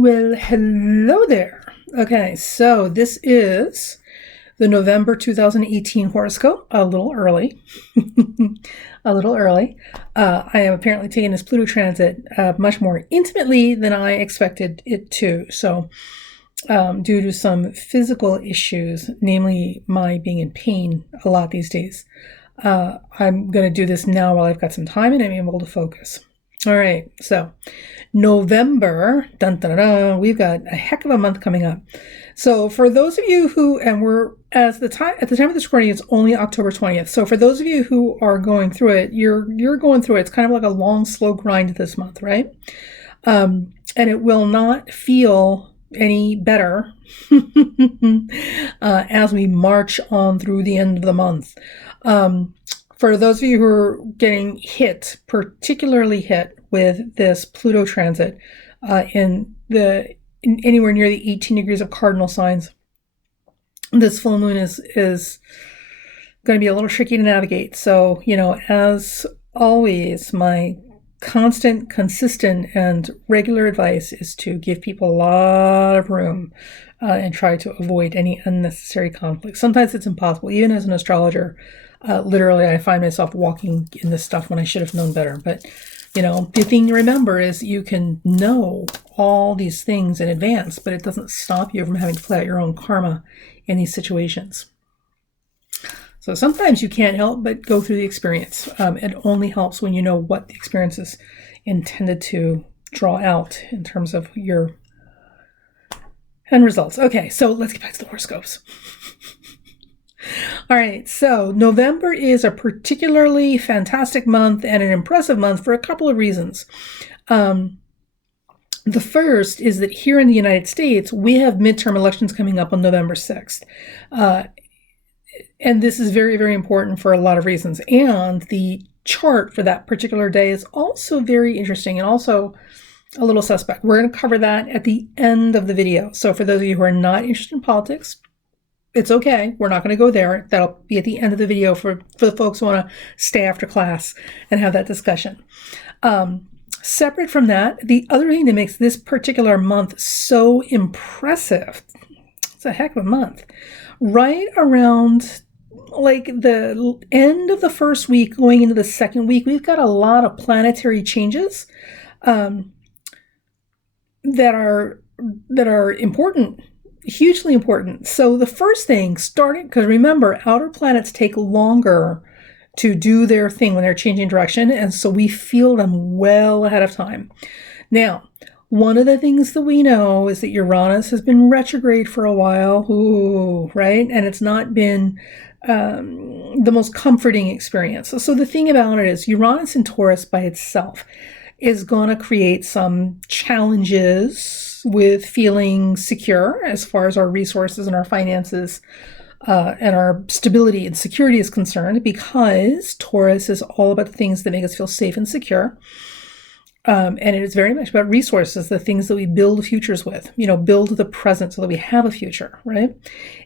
Well, hello there. Okay, so this is the November 2018 horoscope. A little early. A little early. I am apparently taking this Pluto transit much more intimately than I expected it to. So, due to some physical issues, namely my being in pain a lot these days, I'm going to do this now while I've got some time and I'm able to focus. All right, so November, dun, dun, dun, dun, we've got a heck of a month coming up. So for those of you who, and we're at the time of this recording, it's only October 20th. So for those of you who are going through it, you're going through it. It's kind of like a long, slow grind this month, right? And it will not feel any better as we march on through the end of the month. For those of you who are getting hit, particularly hit with this Pluto transit in anywhere near the 18 degrees of cardinal signs, this full moon is going to be a little tricky to navigate. So, as always, my constant, consistent, and regular advice is to give people a lot of room and try to avoid any unnecessary conflict. Sometimes it's impossible, even as an astrologer. Literally, I find myself walking in this stuff when I should have known better. But, the thing to remember is you can know all these things in advance, but it doesn't stop you from having to play out your own karma in these situations. So sometimes you can't help but go through the experience. It only helps when you know what the experience is intended to draw out in terms of your end results. Okay, so let's get back to the horoscopes. All right, so November is a particularly fantastic month and an impressive month for a couple of reasons. The first is that here in the United States, we have midterm elections coming up on November 6th. And this is very, very important for a lot of reasons. And the chart for that particular day is also very interesting and also a little suspect. We're going to cover that at the end of the video. So for those of you who are not interested in politics, it's okay. We're not going to go there. That'll be at the end of the video for the folks who want to stay after class and have that discussion. Separate from that, the other thing that makes this particular month so impressive, it's a heck of a month, right around like the end of the first week going into the second week, we've got a lot of planetary changes that are important. Hugely important. So the first thing, because remember, outer planets take longer to do their thing when they're changing direction, and so we feel them well ahead of time. Now, one of the things that we know is that Uranus has been retrograde for a while, right? And it's not been the most comforting experience. So the thing about it is Uranus in Taurus by itself is going to create some challenges with feeling secure as far as our resources and our finances and our stability and security is concerned, because Taurus is all about the things that make us feel safe and secure. And it is very much about resources, the things that we build futures with, build the present so that we have a future, right?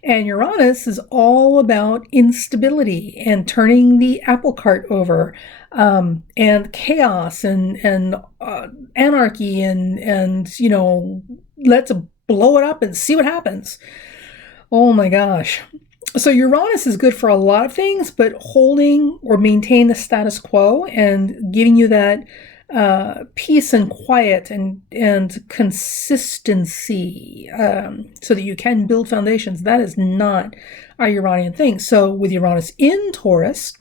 And Uranus is all about instability and turning the apple cart over, and chaos and anarchy and let's blow it up and see what happens. Oh my gosh. So Uranus is good for a lot of things, but holding or maintain the status quo and giving you that peace and quiet and consistency so that you can build foundations, that is not a Uranian thing. So with Uranus in Taurus,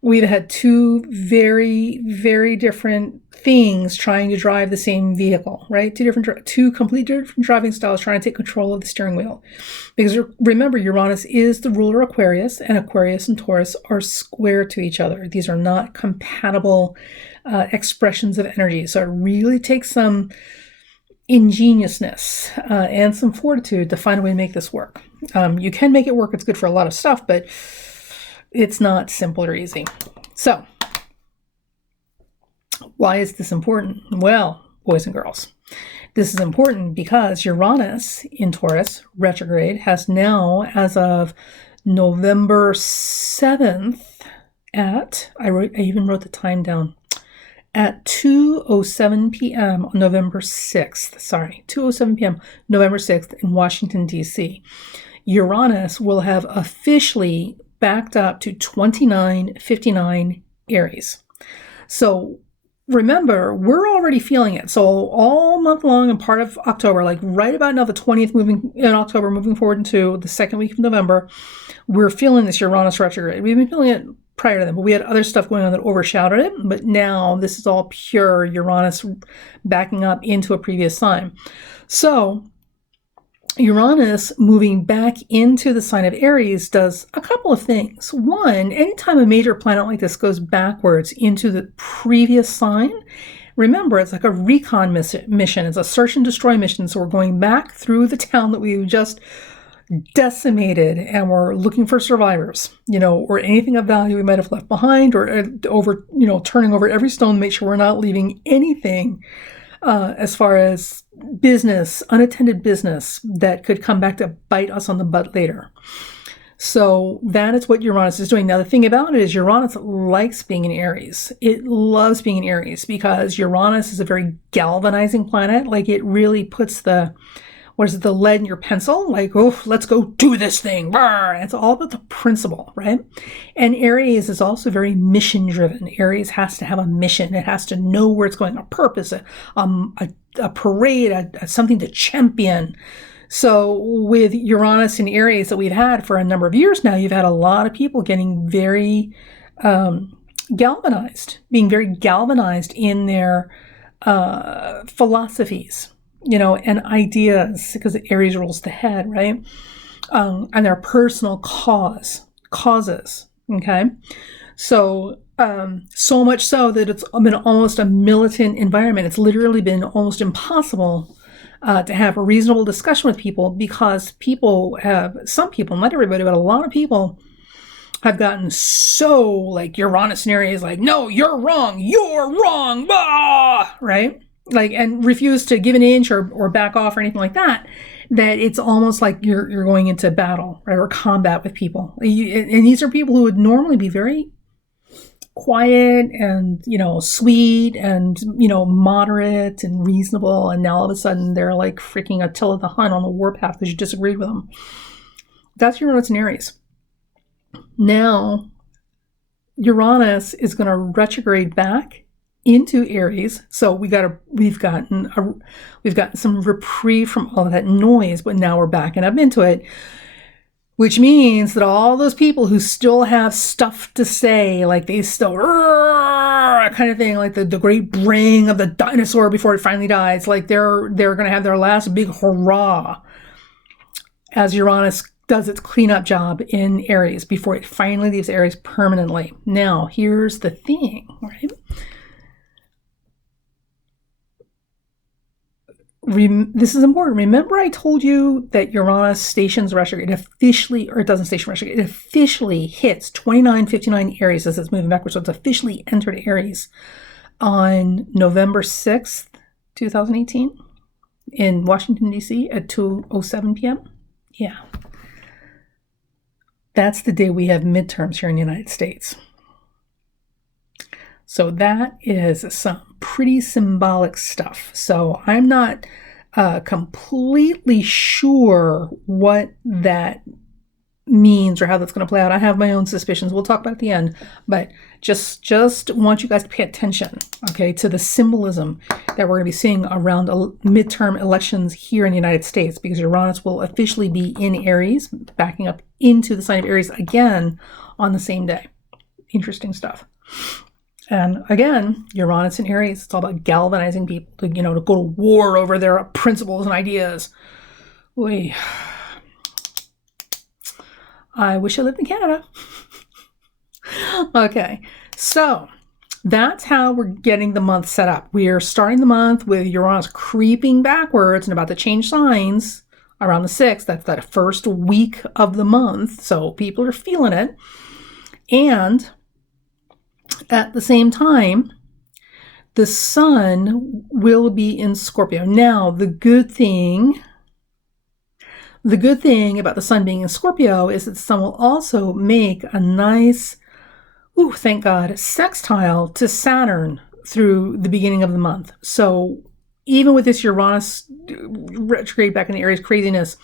we've had two very, very different things trying to drive the same vehicle, right? Two completely different driving styles trying to take control of the steering wheel. Because remember, Uranus is the ruler of Aquarius, and Aquarius and Taurus are square to each other. These are not compatible expressions of energy. So it really takes some ingeniousness and some fortitude to find a way to make this work. You can make it work. It's good for a lot of stuff, but it's not simple or easy. So why is this important? Well, boys and girls, this is important because Uranus in Taurus retrograde has now, as of November 7th I even wrote the time down, at 2:07 p.m. on November 6th. Sorry, 2:07 p.m. November 6th in Washington, D.C. Uranus will have officially backed up to 2959 Aries. So remember, we're already feeling it. So all month long and part of October, like right about now, the 20th moving in October, moving forward into the second week of November, we're feeling this Uranus retrograde. We've been feeling it prior to that, but we had other stuff going on that overshadowed it. But now this is all pure Uranus backing up into a previous sign. So Uranus moving back into the sign of Aries does a couple of things. One, anytime a major planet like this goes backwards into the previous sign, remember, it's like a recon mission. It's a search and destroy mission. So we're going back through the town that we just decimated and we're looking for survivors, or anything of value we might have left behind, or turning over every stone, make sure we're not leaving anything as far as business, unattended business that could come back to bite us on the butt later. So that is what Uranus is doing. Now, the thing about it is Uranus likes being in Aries. It loves being in Aries because Uranus is a very galvanizing planet. Like, it really puts the lead in your pencil? Like, oh, let's go do this thing. It's all about the principle, right? And Aries is also very mission driven. Aries has to have a mission. It has to know where it's going, a purpose, a parade, something to champion. So with Uranus and Aries that we've had for a number of years now, you've had a lot of people getting very galvanized, being very galvanized in their philosophies, and ideas, because Aries rules the head, right? And their personal causes, okay? So, so much so that it's been almost a militant environment. It's literally been almost impossible to have a reasonable discussion with people because some people, not everybody, but a lot of people have gotten so like Uranus and Aries, like, no, you're wrong, bah! Right? Like, and refuse to give an inch or back off or anything like that, that it's almost like you're going into battle, right, or combat with people. And these are people who would normally be very quiet and, sweet and, moderate and reasonable. And now all of a sudden they're like freaking Attila the Hun on the warpath because you disagreed with them. That's Uranus and Aries. Now, Uranus is going to retrograde back into Aries, so we've gotten some reprieve from all of that noise, but now we're backing up into it, which means that all those people who still have stuff to say, like they still kind of thing, like the great braying of the dinosaur before it finally dies, like they're going to have their last big hurrah as Uranus does its cleanup job in Aries before it finally leaves Aries permanently. Now, here's the thing, right? This is important. Remember I told you that Uranus stations retrograde. It officially hits 2959 Aries as it's moving backwards. So it's officially entered Aries on November 6th, 2018 in Washington, D.C. at 2:07 p.m. Yeah. That's the day we have midterms here in the United States. So that is some pretty symbolic stuff. So I'm not completely sure what that means or how that's going to play out. I have my own suspicions. We'll talk about it at the end, but just want you guys to pay attention, okay, to the symbolism that we're going to be seeing around midterm elections here in the United States, because Uranus will officially be in Aries, backing up into the sign of Aries again on the same day. Interesting stuff. And again, Uranus and Aries, it's all about galvanizing people to, to go to war over their principles and ideas. Oy. I wish I lived in Canada. Okay, so that's how we're getting the month set up. We are starting the month with Uranus creeping backwards and about to change signs around the 6th. That's that first week of the month. So people are feeling it. And at the same time, the sun will be in Scorpio. Now, the good thing about the sun being in Scorpio is that the sun will also make a nice, thank God, sextile to Saturn through the beginning of the month. So even with this Uranus retrograde back in the Aries craziness,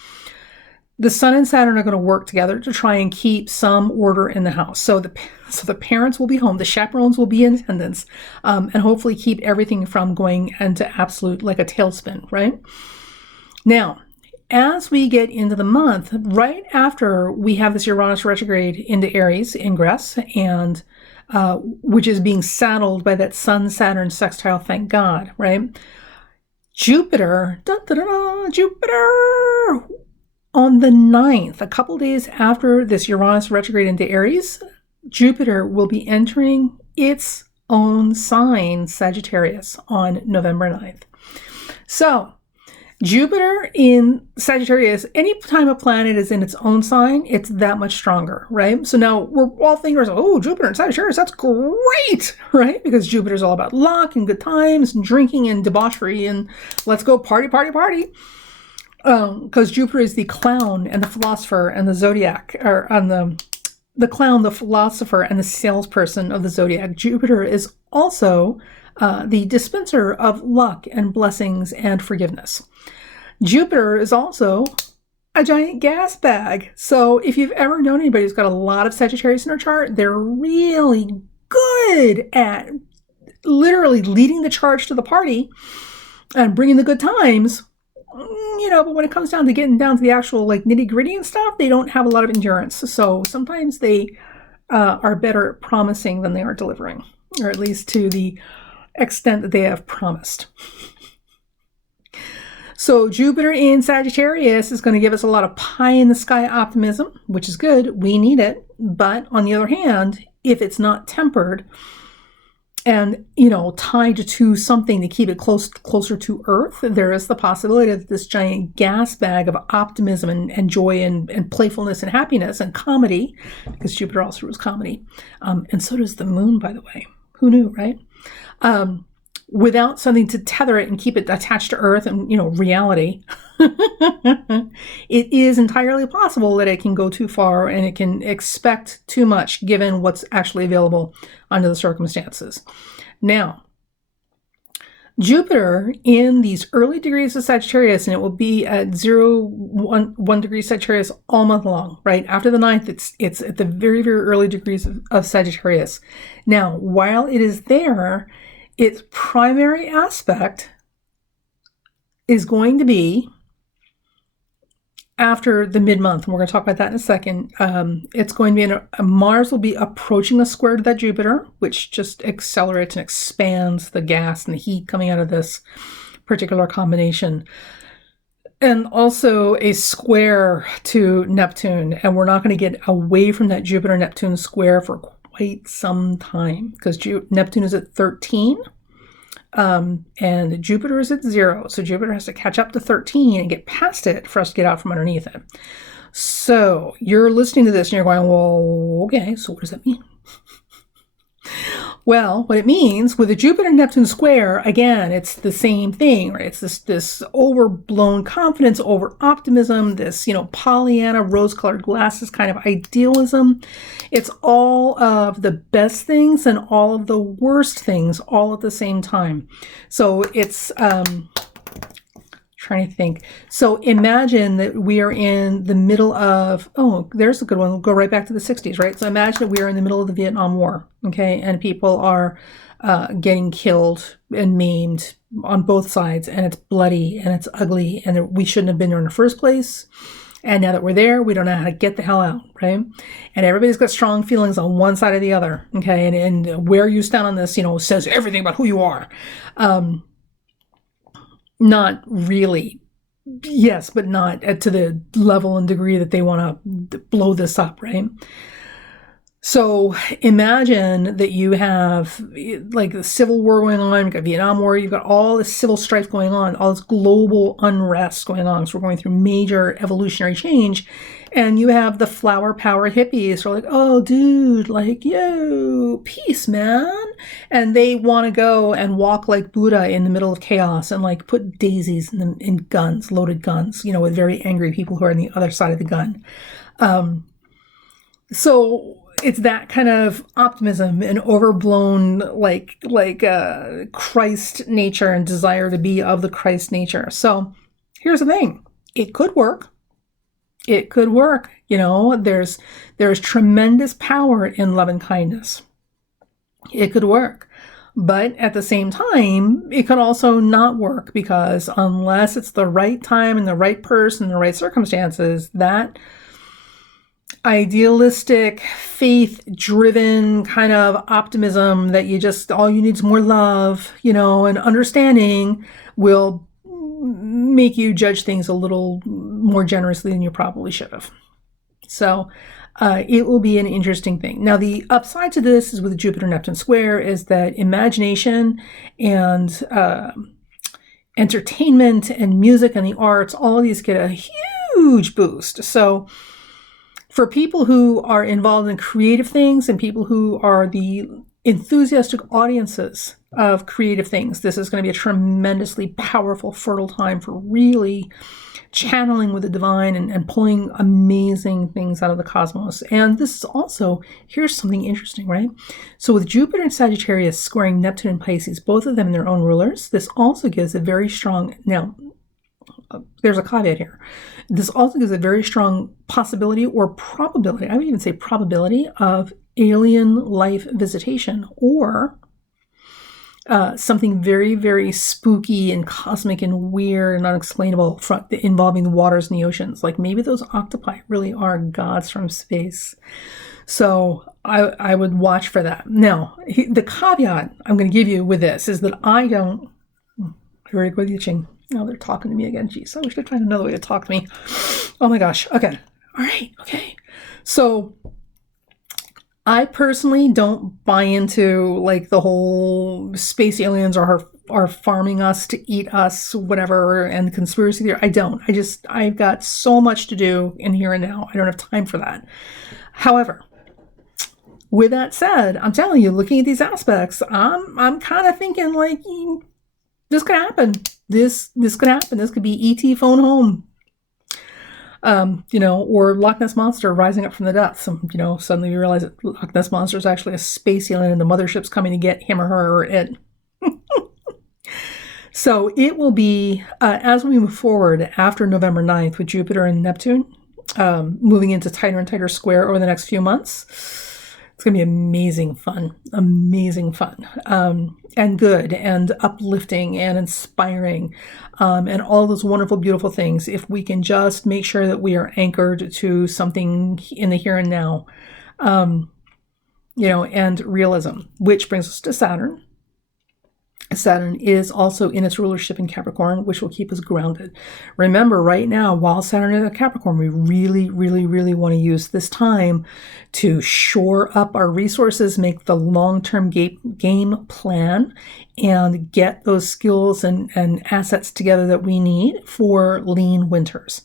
the Sun and Saturn are going to work together to try and keep some order in the house. So the parents will be home, the chaperones will be in attendance, and hopefully keep everything from going into absolute, like a tailspin, right? Now, as we get into the month, right after we have this Uranus retrograde into Aries ingress, and which is being saddled by that Sun-Saturn sextile, thank God, right? Jupiter, Jupiter, on the 9th, a couple days after this Uranus retrograde into Aries, Jupiter will be entering its own sign, Sagittarius, on November 9th. So, Jupiter in Sagittarius, any time a planet is in its own sign, it's that much stronger, right? So now we're all thinking, oh, Jupiter in Sagittarius, that's great, right? Because Jupiter's all about luck and good times and drinking and debauchery and let's go party, party, party. Because Jupiter is the clown and the philosopher and the zodiac, or on the clown, the philosopher, and the salesperson of the zodiac. Jupiter is also the dispenser of luck and blessings and forgiveness. Jupiter is also a giant gas bag. So if you've ever known anybody who's got a lot of Sagittarius in their chart, they're really good at literally leading the charge to the party and bringing the good times. But when it comes down to getting down to the actual like nitty gritty and stuff, they don't have a lot of endurance. So sometimes they are better at promising than they are delivering, or at least to the extent that they have promised. So Jupiter in Sagittarius is going to give us a lot of pie in the sky optimism, which is good. We need it. But on the other hand, if it's not tempered and, tied to something to keep it closer to Earth, there is the possibility that this giant gas bag of optimism and joy and playfulness and happiness and comedy, because Jupiter also rules comedy, and so does the moon, by the way. Who knew, right? Without something to tether it and keep it attached to Earth and, reality, it is entirely possible that it can go too far and it can expect too much given what's actually available under the circumstances. Now, Jupiter in these early degrees of Sagittarius, and it will be at 1 degree Sagittarius all month long, right? After the 9th, it's at the very, very early degrees of Sagittarius. Now, while it is there, its primary aspect is going to be after the mid-month, and we're going to talk about that in a second. It's going to be Mars will be approaching a square to that Jupiter, which just accelerates and expands the gas and the heat coming out of this particular combination. And also a square to Neptune, and we're not going to get away from that Jupiter-Neptune square for quite some time, because Neptune is at 13. And Jupiter is at 0. So Jupiter has to catch up to 13 and get past it for us to get out from underneath it. So you're listening to this and you're going, well, okay, so what does that mean? Well, what it means with the Jupiter-Neptune square, again, it's the same thing, right? It's this overblown confidence, over-optimism, this, Pollyanna, rose-colored glasses kind of idealism. It's all of the best things and all of the worst things all at the same time. So it's... trying to think. So imagine that we are in the middle of, there's a good one. We'll go right back to the 60s, right? So imagine that we are in the middle of the Vietnam War, okay? And people are getting killed and maimed on both sides, and it's bloody and it's ugly, and we shouldn't have been there in the first place. And now that we're there, we don't know how to get the hell out, right? And everybody's got strong feelings on one side or the other, okay? And where you stand on this, says everything about who you are. Not really. Yes, but not to the level and degree that they want to blow this up, right? So imagine that you have like the Civil War going on, you've got Vietnam War, you've got all this civil strife going on, all this global unrest going on. So we're going through major evolutionary change. And you have the flower power hippies who are like, oh, dude, like, yo, peace, man. And they want to go and walk like Buddha in the middle of chaos and like put daisies in guns, loaded guns, with very angry people who are on the other side of the gun. So it's that kind of optimism and overblown, Christ nature and desire to be of the Christ nature. So here's the thing. It could work. It could work. There's tremendous power in love and kindness. It could work. But at the same time, it could also not work, because unless it's the right time and the right person, the right circumstances, that idealistic, faith-driven kind of optimism that all you need is more love, and understanding will make you judge things a little more generously than you probably should have. So it will be an interesting thing. Now, the upside to this is with Jupiter-Neptune square is that imagination and entertainment and music and the arts, all of these get a huge boost. So for people who are involved in creative things and people who are the enthusiastic audiences of creative things, this is going to be a tremendously powerful, fertile time for really channeling with the divine and pulling amazing things out of the cosmos. And this is also, here's something interesting, right? So with Jupiter and Sagittarius squaring Neptune and Pisces, both of them in their own rulers, this also gives a very strong, now, there's a caveat here. This also gives a very strong possibility or probability, I would even say probability, of alien life visitation, or something very, very spooky and cosmic and weird and unexplainable involving the waters and the oceans. Like maybe those octopi really are gods from space. So I would watch for that. Now, the caveat I'm going to give you with this is that I don't... Very good itching. Oh, they're talking to me again. Jeez, I wish they'd find another way to talk to me. Oh my gosh. Okay. All right. Okay. So I personally don't buy into the whole space aliens are farming us to eat us, whatever, and the conspiracy theory. I don't. I've got so much to do in here and now. I don't have time for that. However, with that said, I'm telling you, looking at these aspects, I'm kind of thinking this could happen. This could happen. This could be E.T. phone home. Or Loch Ness Monster rising up from the depths. Suddenly you realize that Loch Ness Monster is actually a space alien and the mothership's coming to get him or her or it. So it will be, as we move forward after November 9th with Jupiter and Neptune, moving into tighter and tighter square over the next few months. It's going to be amazing fun, and good and uplifting and inspiring, and all those wonderful, beautiful things. If we can just make sure that we are anchored to something in the here and now, and realism, which brings us to Saturn. Saturn is also in its rulership in Capricorn, which will keep us grounded. Remember, right now, while Saturn is in Capricorn, we really, really, really want to use this time to shore up our resources, make the long-term game plan, and get those skills and assets together that we need for lean winters.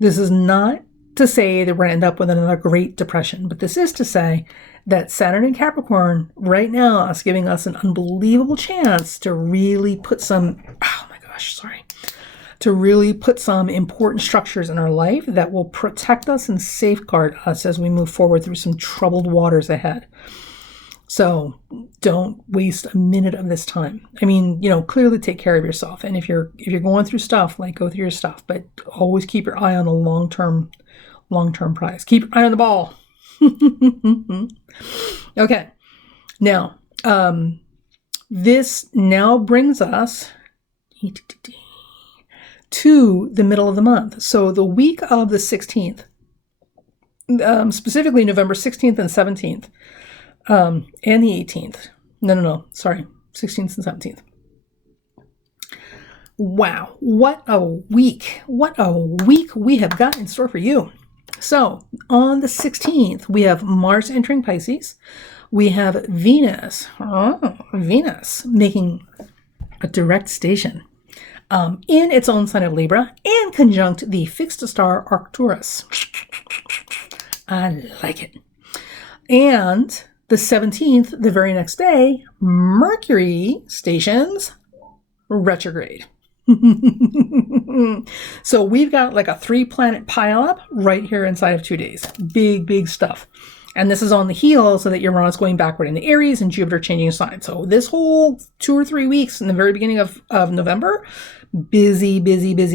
This is not to say that we're going to end up with another Great Depression, but this is to say that Saturn in Capricorn right now is giving us an unbelievable chance to really put some, to really put some important structures in our life that will protect us and safeguard us as we move forward through some troubled waters ahead. So don't waste a minute of this time. I mean, clearly take care of yourself. And if you're going through stuff, go through your stuff, but always keep your eye on the long-term prize. Keep your eye on the ball. Okay. Now, this now brings us to the middle of the month. So the week of the 16th, specifically November 16th and 17th, and the 18th. Sorry, 16th and 17th. Wow, what a week. What a week we have got in store for you. So on the 16th, we have Mars entering Pisces. We have Venus making a direct station in its own sign of Libra and conjunct the fixed star Arcturus. I like it. And the 17th, the very next day, Mercury stations retrograde. So we've got a 3-planet pileup right here inside of 2 days. Big, big stuff. And this is on the heels so that Uranus going backward into Aries and Jupiter changing sign. So this whole 2 or 3 weeks in the very beginning of November, busy,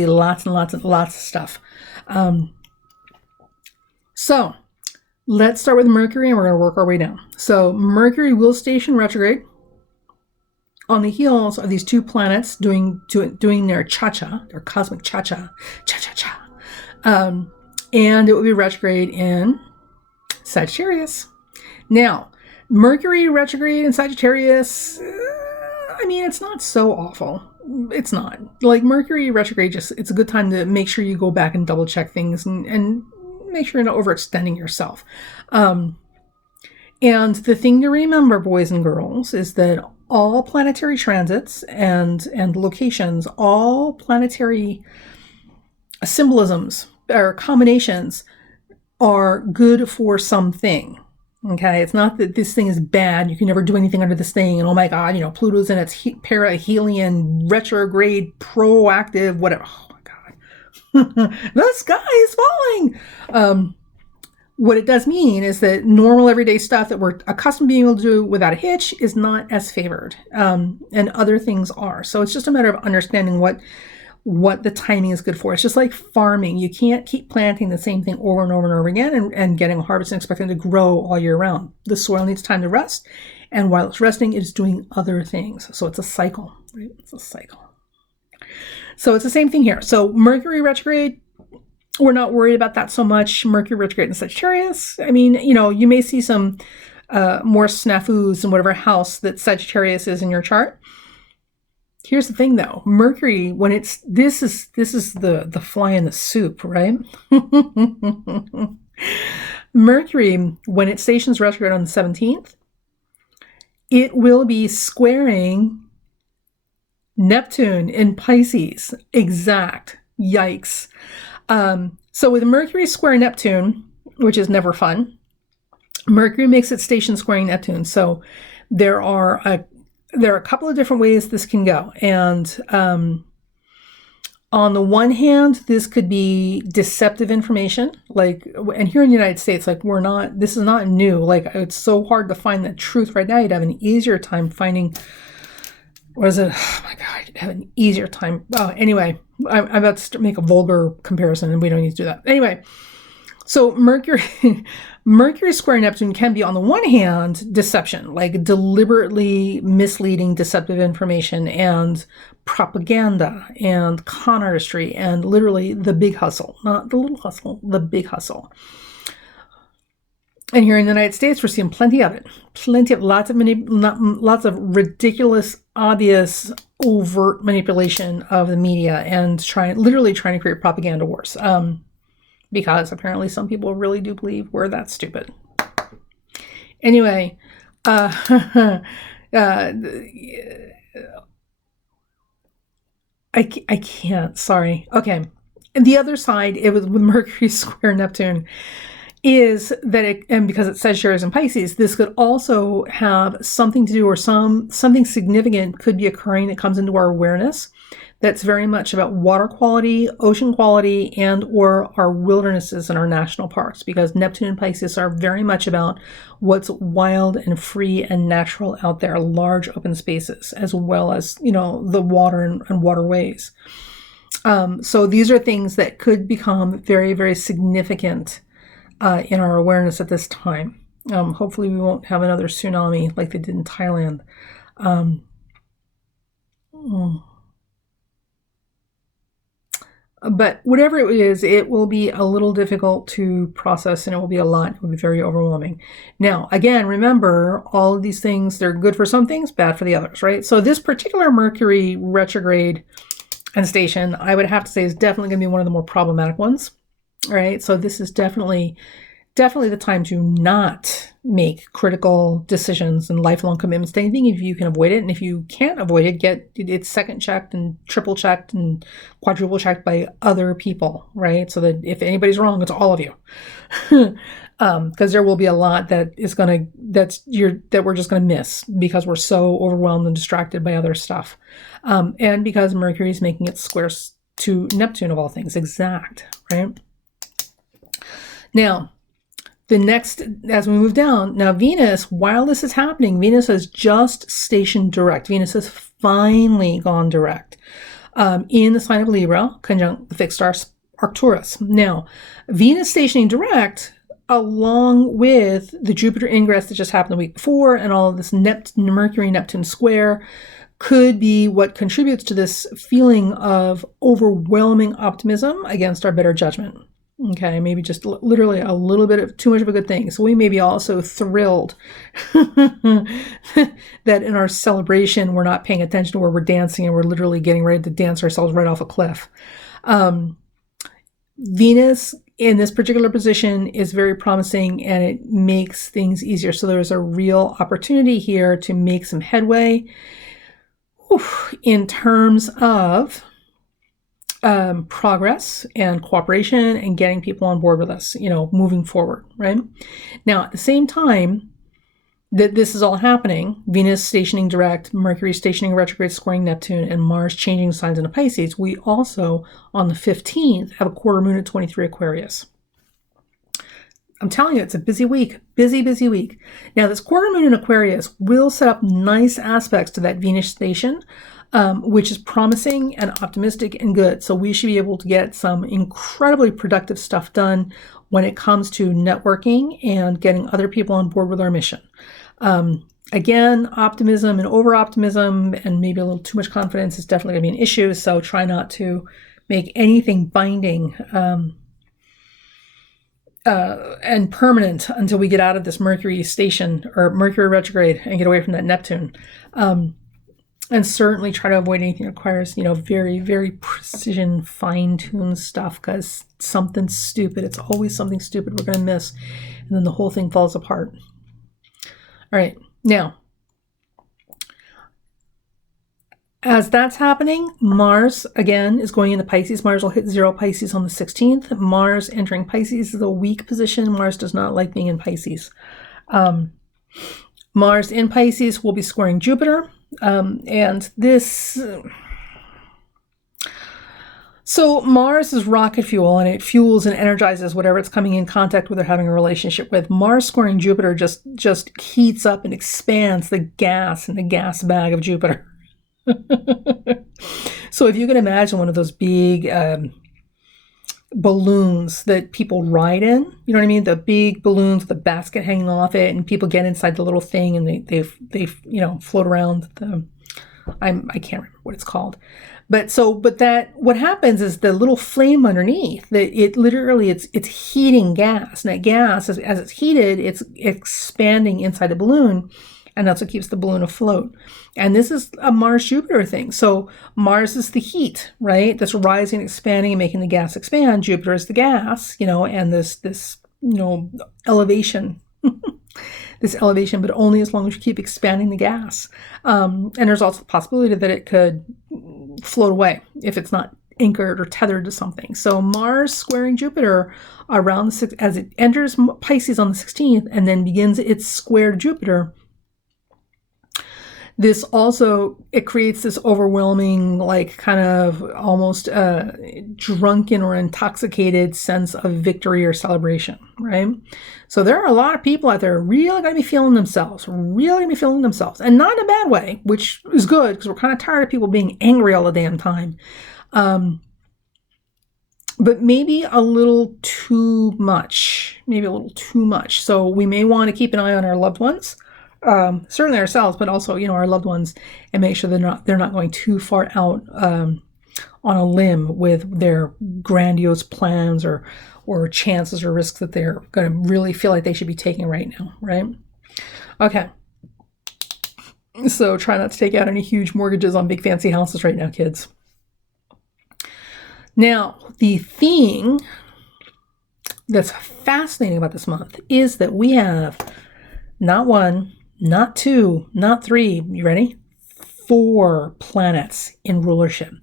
lots of stuff. So let's start with Mercury, and we're going to work our way down. So Mercury will station retrograde on the heels of these two planets doing their cha-cha, their cosmic cha-cha. And it will be retrograde in Sagittarius. Now, Mercury retrograde in Sagittarius, I mean, it's not so awful. It's not. Like, Mercury retrograde, it's a good time to make sure you go back and double check things and make sure you're not overextending yourself. And the thing to remember, boys and girls, is that all planetary transits and locations, all planetary symbolisms or combinations are good for something. Okay, it's not that this thing is bad. You can never do anything under this thing. And oh my God, Pluto's in its perihelion, retrograde, proactive, whatever. Oh my God, the sky is falling. What it does mean is that normal everyday stuff that we're accustomed to being able to do without a hitch is not as favored, and other things are. So it's just a matter of understanding what the timing is good for. It's just like farming. You can't keep planting the same thing over and over and over again and getting a harvest and expecting it to grow all year round. The soil needs time to rest, and while it's resting, it's doing other things. So it's a cycle, right? It's a cycle. So it's the same thing here. So Mercury retrograde, we're not worried about that so much. Mercury retrograde in Sagittarius. I mean, you may see some more snafus in whatever house that Sagittarius is in your chart. Here's the thing, though. Mercury, when this is the fly in the soup, right? Mercury, when it stations retrograde on the 17th, it will be squaring Neptune in Pisces. Exact. Yikes. So with Mercury square Neptune, which is never fun, Mercury makes its station squaring Neptune. So there are a couple of different ways this can go. And on the one hand, this could be deceptive information. And here in the United States, this is not new. It's so hard to find the truth right now. You'd have an easier time finding, oh my God, you'd have an easier time. Oh, anyway, I'm about to make a vulgar comparison, and we don't need to do that. Anyway, so Mercury square Neptune can be, on the one hand, deception, like deliberately misleading, deceptive information and propaganda and con artistry and literally the big hustle, not the little hustle, the big hustle. And here in the United States, we're seeing plenty of it. Lots of ridiculous, obvious, overt manipulation of the media and literally trying to create propaganda wars. Because apparently some people really do believe we're that stupid. Anyway, I can't, sorry. Okay. And the other side, it was with Mercury square Neptune, is that and because it says Sagittarius and Pisces, this could also have something to do, or something significant could be occurring that comes into our awareness that's very much about water quality, ocean quality, and or our wildernesses and our national parks, because Neptune and Pisces are very much about what's wild and free and natural out there, large open spaces, as well as, the water and waterways. So these are things that could become very, very significant in our awareness at this time. Hopefully we won't have another tsunami like they did in Thailand. But whatever it is, it will be a little difficult to process, and it will be a lot. It will be very overwhelming. Now, again, remember, all of these things, they're good for some things, bad for the others, right? So this particular Mercury retrograde and station, I would have to say, is definitely going to be one of the more problematic ones, right? So this is definitely the time to not make critical decisions and lifelong commitments to anything if you can avoid it. And if you can't avoid it, get it second checked and triple checked and quadruple checked by other people, right? So that if anybody's wrong, it's all of you. Because there will be a lot that we're just gonna miss because we're so overwhelmed and distracted by other stuff. And because Mercury is making its squares to Neptune of all things, exact, right? Now, The next, as we move down, now Venus, while this is happening, Venus has just stationed direct. Venus has finally gone direct in the sign of Libra, conjunct the fixed star Arcturus. Now, Venus stationing direct, along with the Jupiter ingress that just happened the week before, and all of this Mercury-Neptune square, could be what contributes to this feeling of overwhelming optimism against our better judgment. Okay, maybe just literally a little bit of too much of a good thing. So we may be also thrilled that in our celebration, we're not paying attention to where we're dancing and we're literally getting ready to dance ourselves right off a cliff. Venus in this particular position is very promising, and it makes things easier. So there's a real opportunity here to make some headway in terms of progress and cooperation and getting people on board with us, moving forward, right? Now, at the same time that this is all happening, Venus stationing direct, Mercury stationing retrograde, squaring Neptune, and Mars changing signs into Pisces, we also, on the 15th, have a quarter moon at 23 Aquarius. I'm telling you, it's a busy week, busy week. Now, this quarter moon in Aquarius will set up nice aspects to that Venus station, which is promising and optimistic and good. So we should be able to get some incredibly productive stuff done when it comes to networking and getting other people on board with our mission. Again, optimism and over-optimism and maybe a little too much confidence is definitely going to be an issue. So try not to make anything binding and permanent until we get out of this Mercury station or Mercury retrograde and get away from that Neptune. And certainly try to avoid anything that requires, very, very precision, fine-tuned stuff, because something stupid, it's always something stupid we're going to miss, and then the whole thing falls apart. All right, now, as that's happening, Mars, again, is going into Pisces. Mars will hit 0 Pisces on the 16th. Mars entering Pisces is a weak position. Mars does not like being in Pisces. Mars in Pisces will be squaring Jupiter. And this, so Mars is rocket fuel, and it fuels and energizes whatever it's coming in contact with or having a relationship with. Mars squaring Jupiter just heats up and expands the gas in the gas bag of Jupiter. So if you can imagine one of those big balloons that people ride in, you know what I mean? The big balloons, the basket hanging off it, and people get inside the little thing and they float around the, I can't remember what it's called. But that, what happens is the little flame underneath, it's heating gas. And that gas, as it's heated, it's expanding inside the balloon. And that's what keeps the balloon afloat. And this is a Mars-Jupiter thing. So Mars is the heat, right? That's rising, expanding, and making the gas expand. Jupiter is the gas, and this elevation. This elevation, but only as long as you keep expanding the gas. And there's also the possibility that it could float away if it's not anchored or tethered to something. So Mars squaring Jupiter around as it enters Pisces on the 16th and then begins its square to Jupiter. This also, it creates this overwhelming, like kind of almost drunken or intoxicated sense of victory or celebration, right? So there are a lot of people out there really going to be feeling themselves, and not in a bad way, which is good because we're kind of tired of people being angry all the damn time. But maybe a little too much, So we may want to keep an eye on our loved ones. Certainly ourselves, but also, our loved ones, and make sure they're not going too far out on a limb with their grandiose plans or chances or risks that they're going to really feel like they should be taking right now, right? Okay. So try not to take out any huge mortgages on big fancy houses right now, kids. Now, the thing that's fascinating about this month is that we have not one, not two, not three, you ready? 4 planets in rulership.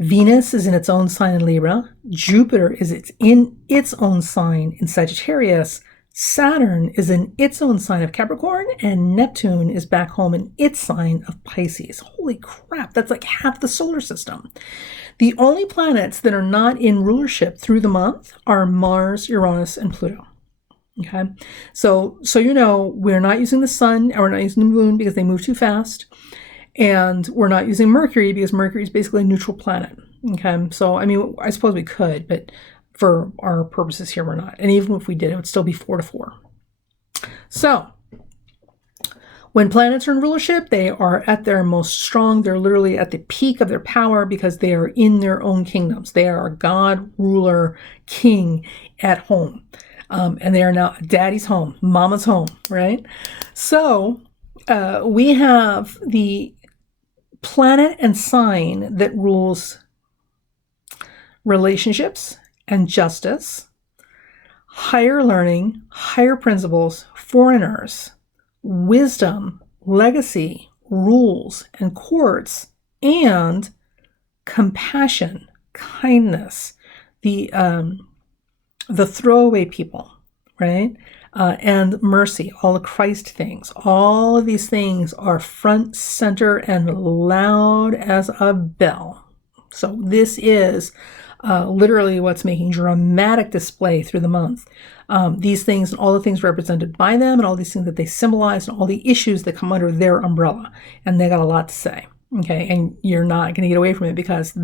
Venus is in its own sign in Libra. Jupiter is in its own sign in Sagittarius. Saturn is in its own sign of Capricorn, and Neptune is back home in its sign of Pisces. Holy crap, that's like half the solar system. The only planets that are not in rulership through the month are Mars, Uranus, and Pluto. Okay, so we're not using the sun and we're not using the moon because they move too fast, and we're not using Mercury because Mercury is basically a neutral planet. Okay, so I mean, I suppose we could, but for our purposes here, we're not. And even if we did, it would still be 4 to 4. So when planets are in rulership, they are at their most strong. They're literally at the peak of their power because they are in their own kingdoms. They are a god, ruler, king at home. And they are now daddy's home, mama's home, right? So we have the planet and sign that rules relationships and justice, higher learning, higher principles, foreigners, wisdom, legacy, rules, and courts, and compassion, kindness, the throwaway people, right? And mercy, all the Christ things. All of these things are front, center, and loud as a bell. So this is literally what's making dramatic display through the month. These things and all the things represented by them and all these things that they symbolize and all the issues that come under their umbrella. And they got a lot to say, okay? And you're not going to get away from it because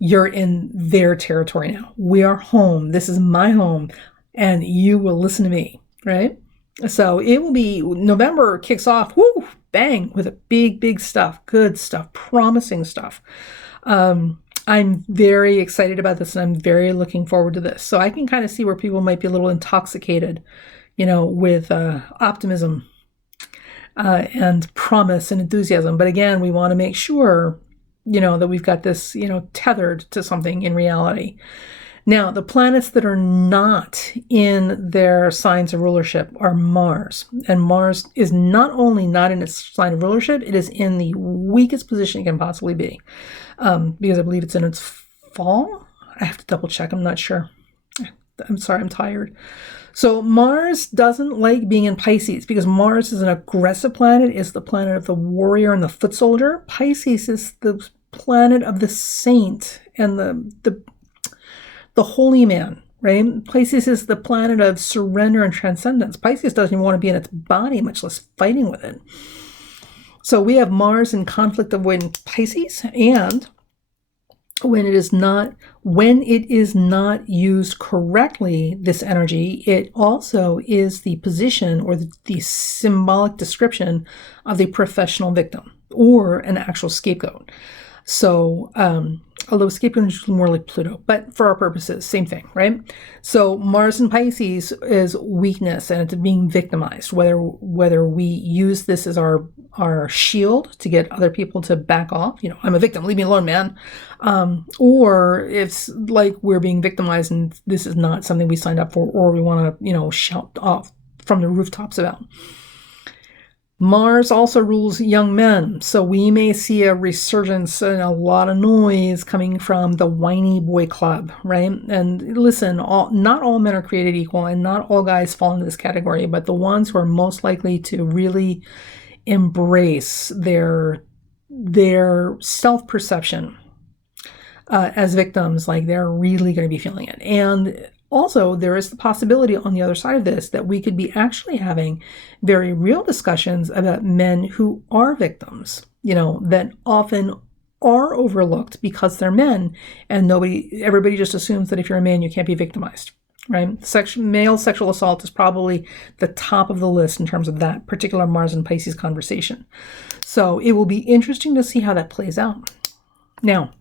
you're in their territory now. We are home. This is my home. And you will listen to me, right? So it will be, November kicks off, whoo, bang, with a big stuff, good stuff, promising stuff. I'm very excited about this and I'm very looking forward to this. So I can kind of see where people might be a little intoxicated, with optimism and promise and enthusiasm. But again, we want to make sure that we've got this, tethered to something in reality. Now, the planets that are not in their signs of rulership are Mars. And Mars is not only not in its sign of rulership, it is in the weakest position it can possibly be. Because I believe it's in its fall. I have to double check. I'm not sure. I'm sorry, I'm tired. So Mars doesn't like being in Pisces because Mars is an aggressive planet. It's the planet of the warrior and the foot soldier. Pisces is the planet of the saint and the holy man, right? Pisces is the planet of surrender and transcendence. Pisces doesn't even want to be in its body, much less fighting with it. So we have Mars in conflict avoidant Pisces, and when it is not used correctly, this energy, it also is the position or the symbolic description of the professional victim or an actual scapegoat. So, although scapegoat is more like Pluto, but for our purposes, same thing, right? So Mars in Pisces is weakness and it's being victimized, whether we use this as our shield to get other people to back off, I'm a victim, leave me alone, man. Or it's like we're being victimized and this is not something we signed up for, or we want to, shout off from the rooftops about. Mars also rules young men, so we may see a resurgence and a lot of noise coming from the whiny boy club, right? And listen, not all men are created equal, and not all guys fall into this category, but the ones who are most likely to really embrace their self-perception as victims, like they're really going to be feeling it. And also, there is the possibility on the other side of this that we could be actually having very real discussions about men who are victims, that often are overlooked because they're men, and everybody just assumes that if you're a man, you can't be victimized, right? Male sexual assault is probably the top of the list in terms of that particular Mars and Pisces conversation. So it will be interesting to see how that plays out. Now,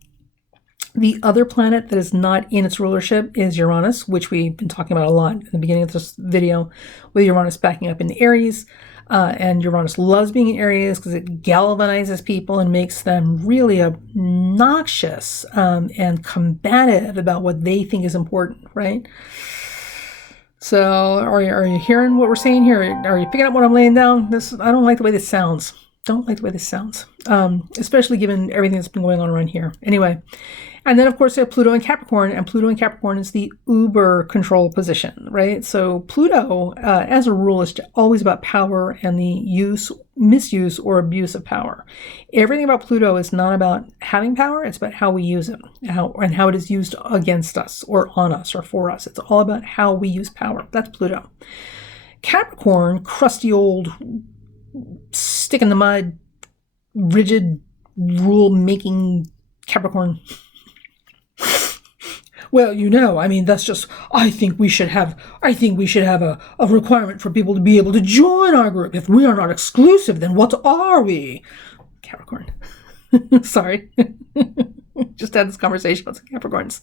the other planet that is not in its rulership is Uranus, which we've been talking about a lot in the beginning of this video, with Uranus backing up in Aries. And Uranus loves being in Aries because it galvanizes people and makes them really obnoxious and combative about what they think is important, right? So are you hearing what we're saying here? Are you picking up what I'm laying down? I don't like the way this sounds. Especially given everything that's been going on around here. Anyway, And then, of course, they have Pluto in Capricorn, and Pluto in Capricorn is the uber control position, right? So Pluto, as a rule, is always about power and the misuse, or abuse of power. Everything about Pluto is not about having power, it's about how we use it, and how it is used against us, or on us, or for us. It's all about how we use power. That's Pluto. Capricorn, crusty old, stick in the mud, rigid, rule-making Capricorn. Well, I mean, that's just, I think we should have a requirement for people to be able to join our group. If we are not exclusive, then what are we? Capricorn. Sorry. Just had this conversation about some Capricorns.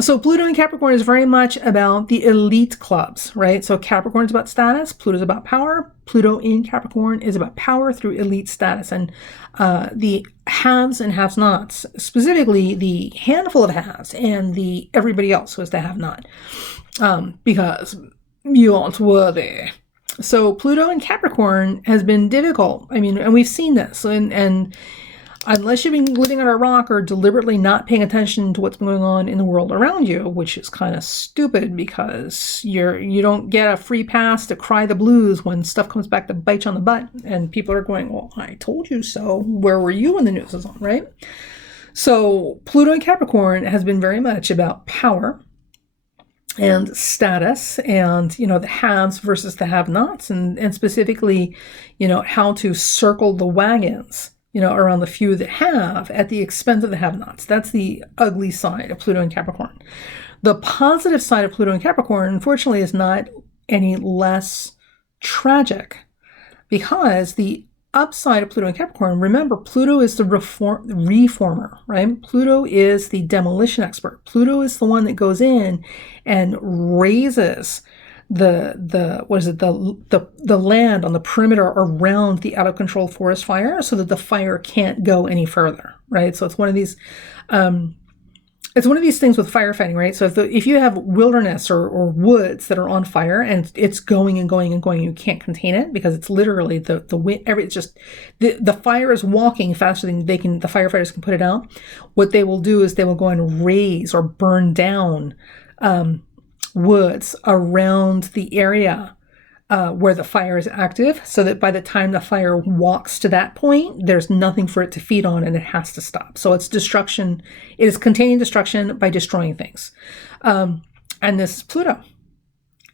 So Pluto in Capricorn is very much about the elite clubs, right? So Capricorn is about status, Pluto is about power. Pluto in Capricorn is about power through elite status, and the haves and have-nots, specifically the handful of haves and the everybody else who is the have-not, because you aren't worthy. So Pluto in Capricorn has been difficult. I mean, and we've seen this, and unless you've been living on a rock or deliberately not paying attention to what's going on in the world around you, which is kind of stupid because you don't get a free pass to cry the blues when stuff comes back to bite you on the butt and people are going, well, I told you so. Where were you when the news was on, right? So Pluto in Capricorn has been very much about power and status, and the haves versus the have-nots, and specifically how to circle the wagons around the few that have at the expense of the have-nots. That's the ugly side of Pluto in Capricorn. The positive side of Pluto in Capricorn, unfortunately, is not any less tragic, because the upside of Pluto in Capricorn, remember, Pluto is the reformer, right? Pluto is the demolition expert. Pluto is the one that goes in and raises the land on the perimeter around the out of control forest fire so that the fire can't go any further, right? So it's one of these things with firefighting, right? So if you have wilderness or woods that are on fire and it's going and going and going, you can't contain it because it's literally the wind. It's just the fire is walking faster than the firefighters can put it out. What they will do is they will go and raise or burn down woods around the area where the fire is active, so that by the time the fire walks to that point, there's nothing for it to feed on and it has to stop. So it's destruction. It is containing destruction by destroying things. And this is Pluto.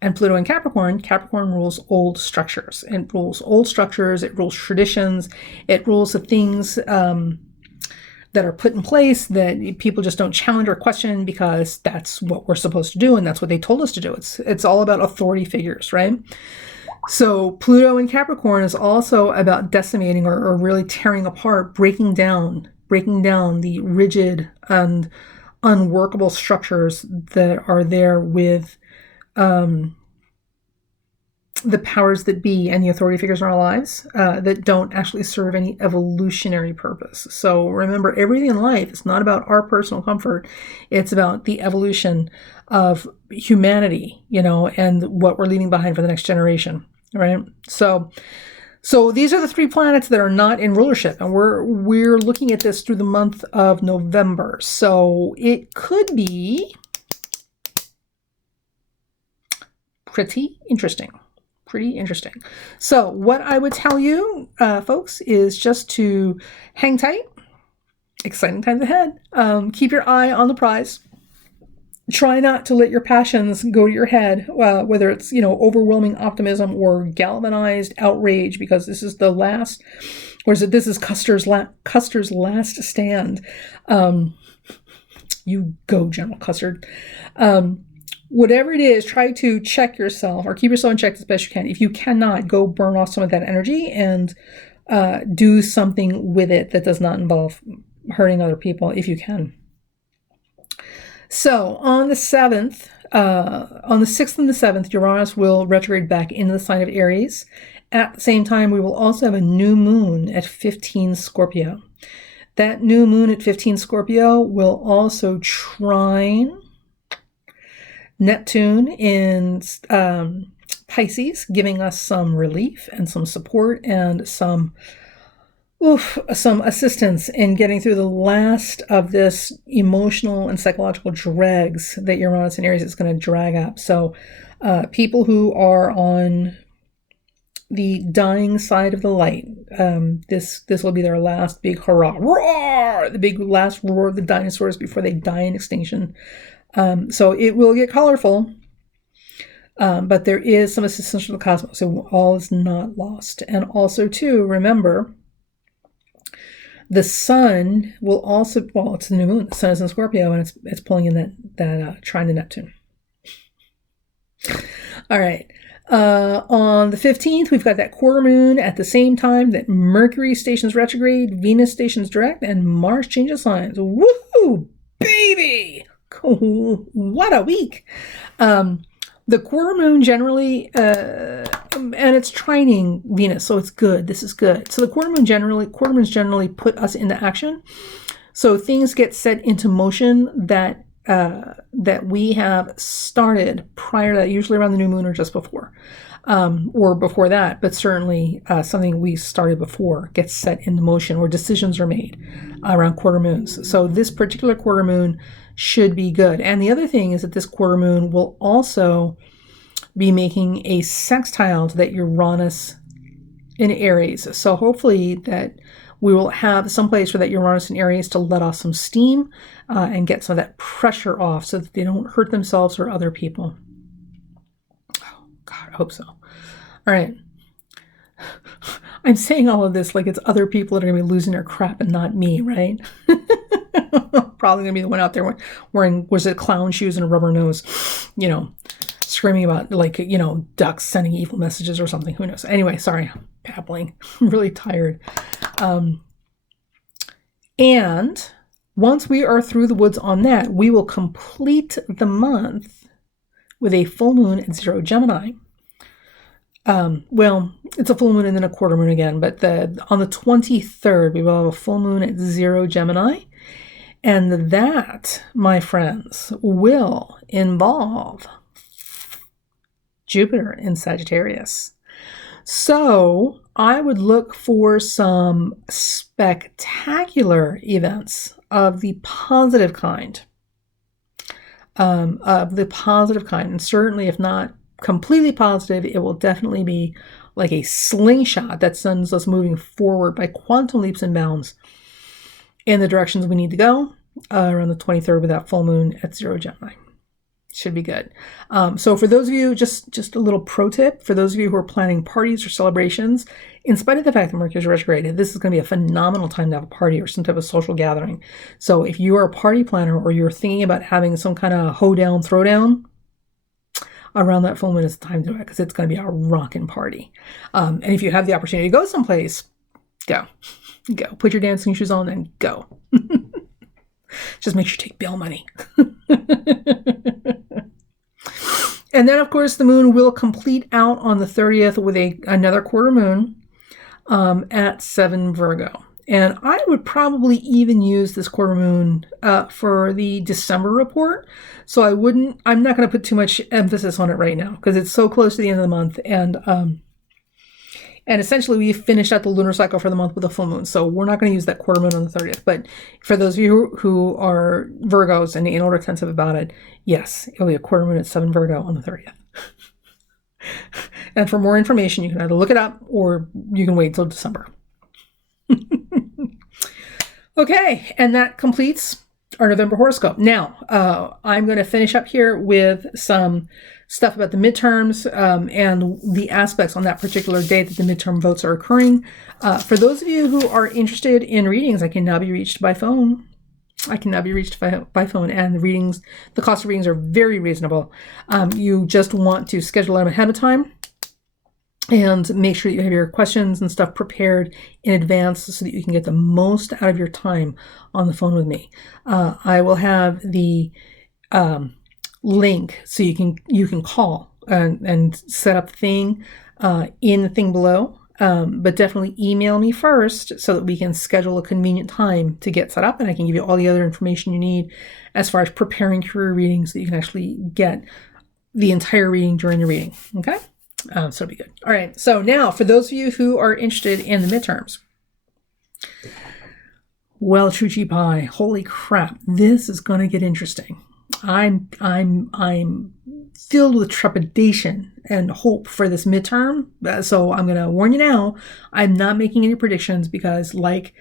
And Pluto in Capricorn. Capricorn rules old structures. It rules old structures. It rules traditions. It rules the things that are put in place that people just don't challenge or question because that's what we're supposed to do and that's what they told us to do. It's all about authority figures, right? So Pluto in Capricorn is also about decimating or really tearing apart, breaking down the rigid and unworkable structures that are there with the powers that be and the authority figures in our lives that don't actually serve any evolutionary purpose. So remember, everything in life is not about our personal comfort. It's about the evolution of humanity, and what we're leaving behind for the next generation, right? So these are the three planets that are not in rulership, and we're looking at this through the month of November. So it could be pretty interesting. So what I would tell you, folks, is just to hang tight. Exciting times ahead. Keep your eye on the prize. Try not to let your passions go to your head, whether it's, overwhelming optimism or galvanized outrage, because this is the last, or is it, this is Custer's last stand. You go, General Custard. Whatever it is, try to check yourself or keep yourself in check as best you can. If you cannot, go burn off some of that energy and do something with it that does not involve hurting other people if you can. So on the 7th, on the 6th and the 7th, Uranus will retrograde back into the sign of Aries. At the same time, we will also have a new moon at 15 Scorpio. That new moon at 15 Scorpio will also trine Neptune in Pisces, giving us some relief and some support and some some assistance in getting through the last of this emotional and psychological dregs that Uranus and Aries is going to drag up. So people who are on the dying side of the light, this will be their last big hurrah, roar, the big last roar of the dinosaurs before they die in extinction. So it will get colorful, but there is some assistance from the cosmos, so all is not lost. And also, too, remember, the sun will also, well, it's the new moon. The sun is in Scorpio, and it's pulling in that trine to Neptune. All right. On the 15th, we've got that quarter moon at the same time that Mercury stations retrograde, Venus stations direct, and Mars changes signs. Woohoo, baby! What a week. The quarter moon generally, and it's trining Venus, so it's good. This is good. So the quarter moons generally put us into action. So things get set into motion that we have started prior to that, usually around the new moon or just before, or before that, but certainly something we started before gets set into motion, or decisions are made around quarter moons. So this particular quarter moon should be good. And the other thing is that this quarter moon will also be making a sextile to that Uranus in Aries. So hopefully that we will have some place for that Uranus in Aries to let off some steam and get some of that pressure off so that they don't hurt themselves or other people. Oh, God, I hope so. All right. I'm saying all of this like it's other people that are going to be losing their crap and not me, right? Probably going to be the one out there wearing, was it clown shoes and a rubber nose, screaming about, ducks sending evil messages or something. Who knows? Anyway, sorry, I'm babbling. I'm really tired. And once we are through the woods on that, we will complete the month with a full moon at 0 Gemini. Well, it's a full moon and then a quarter moon again, but on the 23rd, we will have a full moon at 0 Gemini. And that, my friends, will involve Jupiter in Sagittarius. So I would look for some spectacular events of the positive kind. And certainly, if not completely positive, it will definitely be like a slingshot that sends us moving forward by quantum leaps and bounds in the directions we need to go around the 23rd with that full moon at 0 Gemini. Should be good. So for those of you, just a little pro tip, for those of you who are planning parties or celebrations, in spite of the fact that Mercury is retrograde, this is going to be a phenomenal time to have a party or some type of social gathering. So if you are a party planner or you're thinking about having some kind of hoedown, throwdown, around that full moon is the time to do it, because it's going to be a rockin' party. And if you have the opportunity to go someplace, go. Put your dancing shoes on and go. Just make sure you take bail money. And then, of course, the moon will complete out on the 30th with another quarter moon at 7 Virgo. And I would probably even use this quarter moon for the December report. So I'm not going to put too much emphasis on it right now because it's so close to the end of the month. And essentially we finished out the lunar cycle for the month with a full moon. So we're not going to use that quarter moon on the 30th. But for those of you who are Virgos and anal retentive about it, yes, it'll be a quarter moon at 7 Virgo on the 30th. And for more information, you can either look it up or you can wait till December. Okay, and that completes our November horoscope. Now, I'm going to finish up here with some stuff about the midterms and the aspects on that particular day that the midterm votes are occurring. For those of you who are interested in readings, I can now be reached by phone. And the cost of readings are very reasonable. You just want to schedule them ahead of time and make sure that you have your questions and stuff prepared in advance so that you can get the most out of your time on the phone with me. I will have the link so you can call and set up the thing in the thing below. But definitely email me first so that we can schedule a convenient time to get set up, and I can give you all the other information you need as far as preparing for your reading so that you can actually get the entire reading during your reading. Okay? So it'll be good. All right. So now for those of you who are interested in the midterms, Well, Chuchi Pie, holy crap, this is going to get interesting. I'm filled with trepidation and hope for this midterm. So I'm going to warn you now, I'm not making any predictions because, like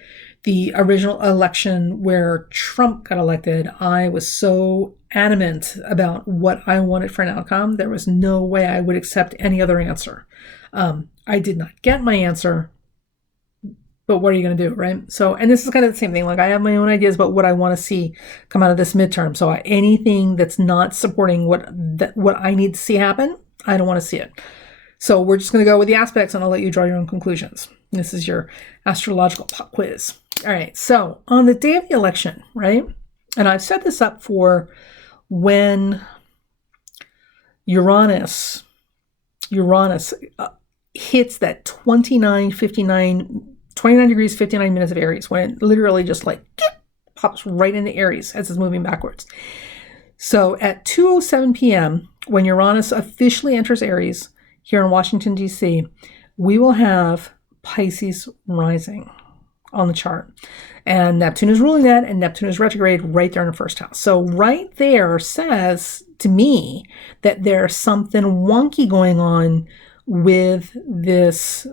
the original election where Trump got elected, I was so adamant about what I wanted for an outcome. There was no way I would accept any other answer. I did not get my answer. But what are you going to do, right? So, and this is kind of the same thing. Like, I have my own ideas about what I want to see come out of this midterm. So anything that's not supporting what I need to see happen, I don't want to see it. So we're just going to go with the aspects, and I'll let you draw your own conclusions. This is your astrological pop quiz. All right. So on the day of the election, right? And I've set this up for when Uranus hits that 29 degrees, 59 minutes of Aries, when it literally just like pops right into Aries as it's moving backwards. So at 2:07 p.m., when Uranus officially enters Aries here in Washington, D.C., we will have Pisces rising on the chart. And Neptune is ruling that, and Neptune is retrograde right there in the first house. So right there says to me that there's something wonky going on with this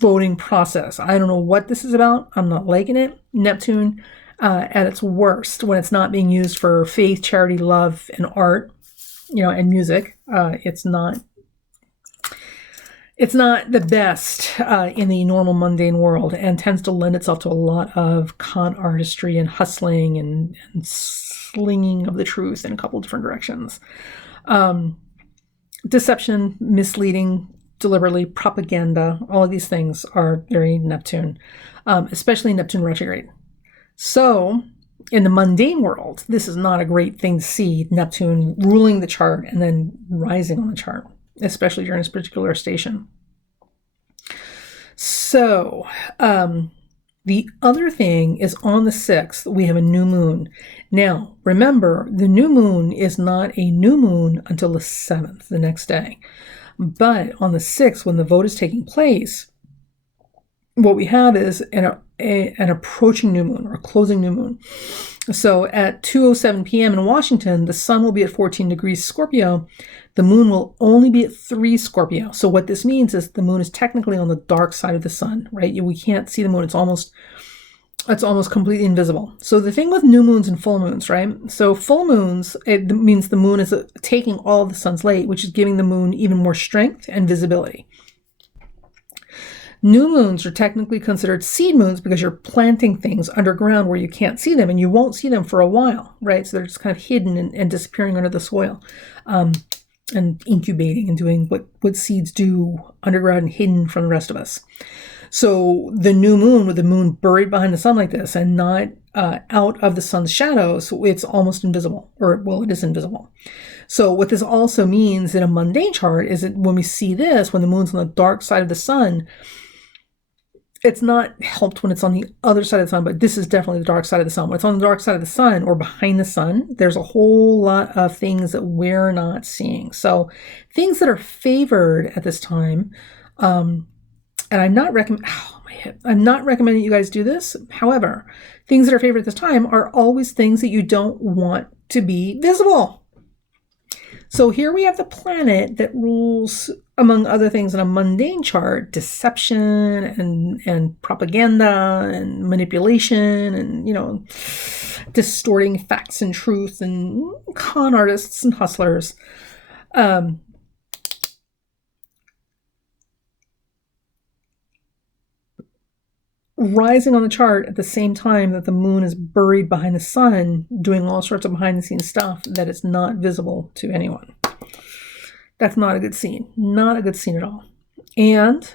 voting process. I don't know what this is about. I'm not liking it. Neptune at its worst, when it's not being used for faith, charity, love, and art, and music. It's not the best in the normal mundane world, and tends to lend itself to a lot of con artistry and hustling and slinging of the truth in a couple different directions. Deception, misleading, deliberately, propaganda, all of these things are very Neptune, especially Neptune retrograde. So in the mundane world, this is not a great thing to see Neptune ruling the chart and then rising on the chart, especially during this particular station. So the other thing is on the 6th, we have a new moon. Now, remember, the new moon is not a new moon until the 7th, the next day. But on the 6th, when the vote is taking place, what we have is an approaching new moon or a closing new moon. So at 2:07 p.m. in Washington, the sun will be at 14 degrees Scorpio. The moon will only be at 3 Scorpio. So what this means is the moon is technically on the dark side of the sun, right? We can't see the moon. It's almost completely invisible. So the thing with new moons and full moons, right? So full moons, it means the moon is taking all of the sun's light, which is giving the moon even more strength and visibility. New moons are technically considered seed moons because you're planting things underground where you can't see them, and you won't see them for a while, right? So they're just kind of hidden and disappearing under the soil, and incubating and doing what seeds do underground and hidden from the rest of us. So the new moon, with the moon buried behind the sun like this and not out of the sun's shadows, it's almost invisible, it is invisible. So what this also means in a mundane chart is that when we see this, when the moon's on the dark side of the sun, it's not helped when it's on the other side of the sun, but this is definitely the dark side of the sun. When it's on the dark side of the sun or behind the sun, there's a whole lot of things that we're not seeing. So things that are favored at this time, and I'm not recommending you guys do this. However, things that are favored at this time are always things that you don't want to be visible. So here we have the planet that rules, among other things, in a mundane chart, deception and propaganda and manipulation and, distorting facts and truth and con artists and hustlers. Rising on the chart at the same time that the moon is buried behind the sun, doing all sorts of behind the scenes stuff that is not visible to anyone. That's not a good scene. Not a good scene at all. And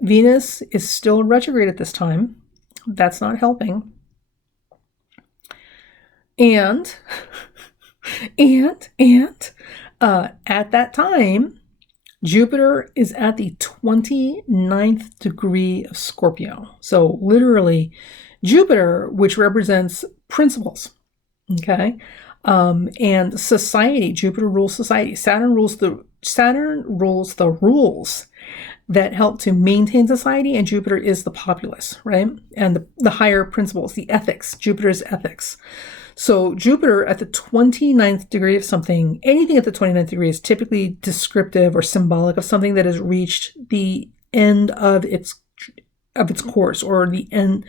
Venus is still retrograde at this time. That's not helping. And at that time, Jupiter is at the 29th degree of Scorpio. So literally, Jupiter, which represents principles, okay, and society. Jupiter rules society. Saturn rules the rules that help to maintain society, and Jupiter is the populace, right? And the higher principles, the ethics. Jupiter is ethics. So Jupiter at the 29th degree of something, anything at the 29th degree is typically descriptive or symbolic of something that has reached the end of its course, or the end,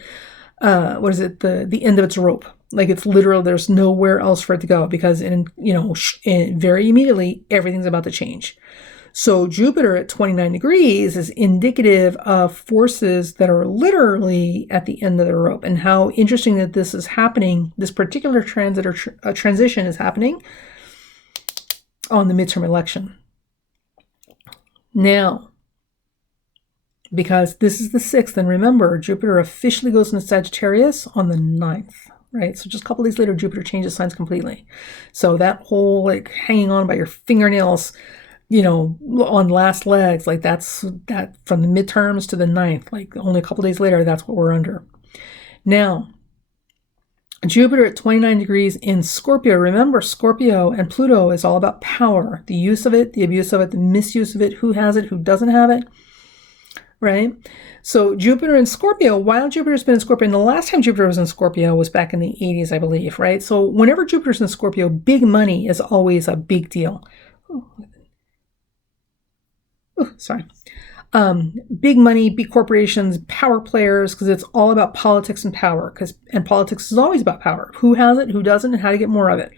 the end of its rope. Like, it's literal, there's nowhere else for it to go, because very immediately everything's about to change. So Jupiter at 29 degrees is indicative of forces that are literally at the end of the rope. And how interesting that this is happening, this particular transit or transition is happening on the midterm election. Now, because this is the 6th, and remember, Jupiter officially goes into Sagittarius on the 9th, right? So just a couple days later, Jupiter changes signs completely. So that whole, like, hanging on by your fingernails, on last legs, like, that's that from the midterms to the 9th, like only a couple days later, that's what we're under. Now, Jupiter at 29 degrees in Scorpio. Remember, Scorpio and Pluto is all about power, the use of it, the abuse of it, the misuse of it, who has it, who doesn't have it, right? So Jupiter in Scorpio, while Jupiter's been in Scorpio, and the last time Jupiter was in Scorpio was back in the 80s, I believe, right? So whenever Jupiter's in Scorpio, big money is always a big deal. Big money, big corporations, power players, because it's all about politics and power. And politics is always about power. Who has it, who doesn't, and how to get more of it.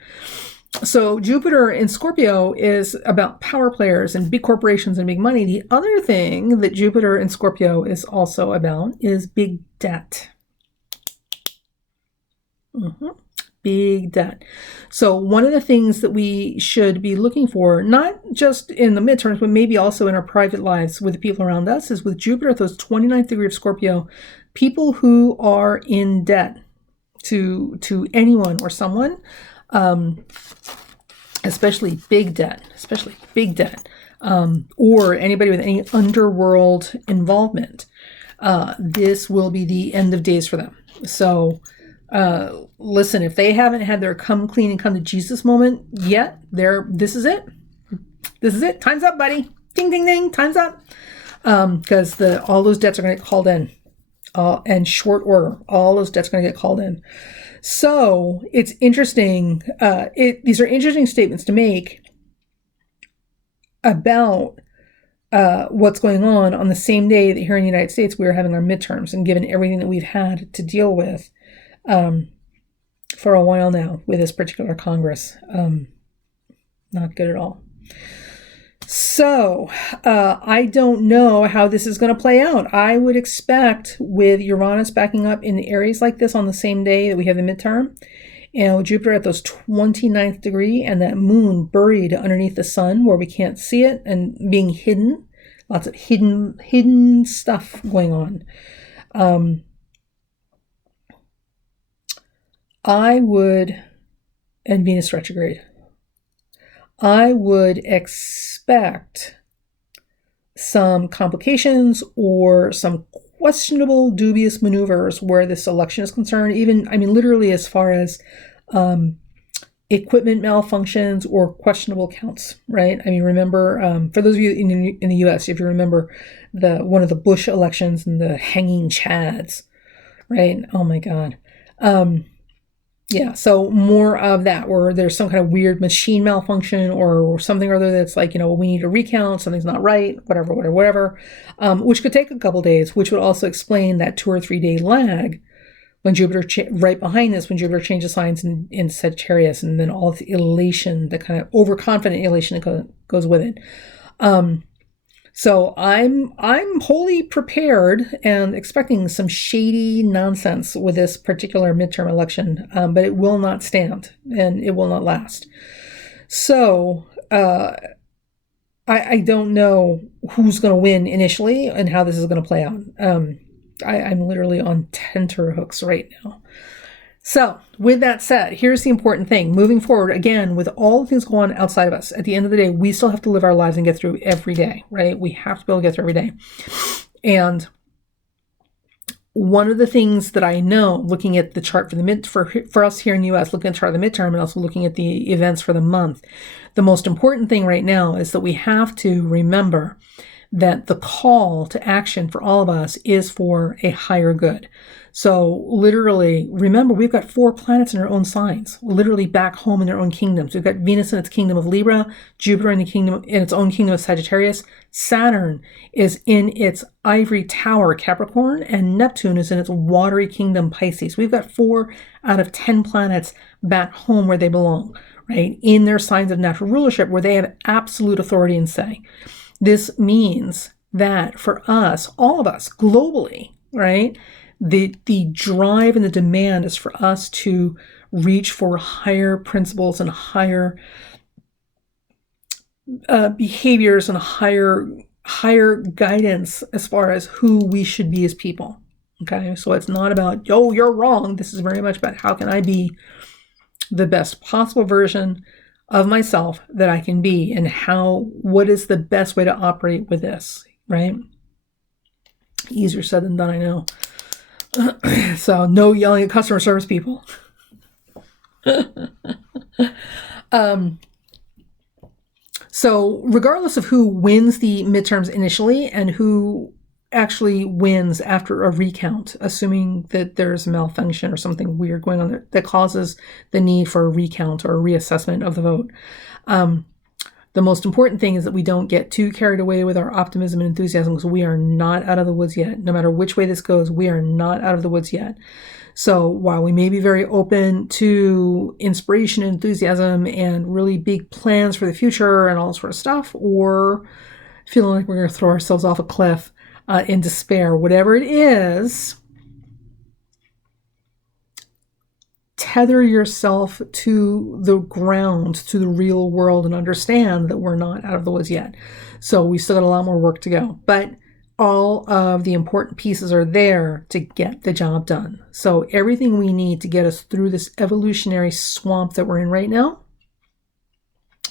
So Jupiter in Scorpio is about power players and big corporations and big money. The other thing that Jupiter in Scorpio is also about is big debt. Big debt. So one of the things that we should be looking for, not just in the midterms, but maybe also in our private lives with the people around us, is with Jupiter at those 29th degree of Scorpio, people who are in debt to anyone or someone, especially big debt, or anybody with any underworld involvement. This will be the end of days for them. So listen, if they haven't had their come clean and come to Jesus moment yet, this is it. Time's up, buddy. Ding, ding, ding. Time's up. Because all those debts are going to get called in, and short order. All those debts are going to get called in. So it's interesting. These are interesting statements to make about what's going on the same day that here in the United States we are having our midterms, and given everything that we've had to deal with for a while now with this particular Congress. Not good at all. So I don't know how this is going to play out. I would expect, with Uranus backing up in the Aries like this on the same day that we have the midterm, and with Jupiter at those 29th degree, and that moon buried underneath the sun where we can't see it and being hidden, lots of hidden stuff going on. And Venus retrograde, I would expect some complications or some questionable, dubious maneuvers where this election is concerned. Literally as far as equipment malfunctions or questionable counts, right? Remember, for those of you in the U.S., if you remember one of the Bush elections and the hanging chads, right? Oh my God. Yeah, so more of that, where there's some kind of weird machine malfunction or something or other that's like, we need to recount, something's not right, whatever, which could take a couple days, which would also explain that 2 or 3 day lag when Jupiter, right behind this, when Jupiter changes signs in Sagittarius, and then all the elation, the kind of overconfident elation that goes with it. So I'm wholly prepared and expecting some shady nonsense with this particular midterm election, but it will not stand and it will not last. So I don't know who's going to win initially and how this is going to play out. I'm literally on tenterhooks right now. So with that said, here's the important thing. Moving forward, again, with all the things going on outside of us, at the end of the day, we still have to live our lives and get through every day, right? We have to be able to get through every day. And one of the things that I know, looking at the chart for us here in the U.S., looking at the chart of the midterm and also looking at the events for the month, the most important thing right now is that we have to remember that the call to action for all of us is for a higher good. So literally, remember, we've got 4 planets in their own signs, literally back home in their own kingdoms. We've got Venus in its kingdom of Libra, Jupiter in its own kingdom of Sagittarius, Saturn is in its ivory tower, Capricorn, and Neptune is in its watery kingdom, Pisces. We've got 4 out of 10 planets back home where they belong, right? In their signs of natural rulership, where they have absolute authority and say. This means that for us, all of us globally, right, the drive and the demand is for us to reach for higher principles and higher behaviors and higher guidance as far as who we should be as people. Okay, so it's not about, oh, you're wrong. This is very much about how can I be the best possible version of myself that I can be, and what is the best way to operate with this, right? Easier said than done, I know. So no yelling at customer service people. So regardless of who wins the midterms initially and who actually wins after a recount, assuming that there's a malfunction or something weird going on that causes the need for a recount or a reassessment of the vote, the most important thing is that we don't get too carried away with our optimism and enthusiasm, because we are not out of the woods yet. No matter which way this goes, we are not out of the woods yet. So while we may be very open to inspiration and enthusiasm and really big plans for the future and all sort of stuff, or feeling like we're going to throw ourselves off a cliff in despair, whatever it is, tether yourself to the ground, to the real world, and understand that we're not out of the woods yet. So we still got a lot more work to go, but all of the important pieces are there to get the job done. So everything we need to get us through this evolutionary swamp that we're in right now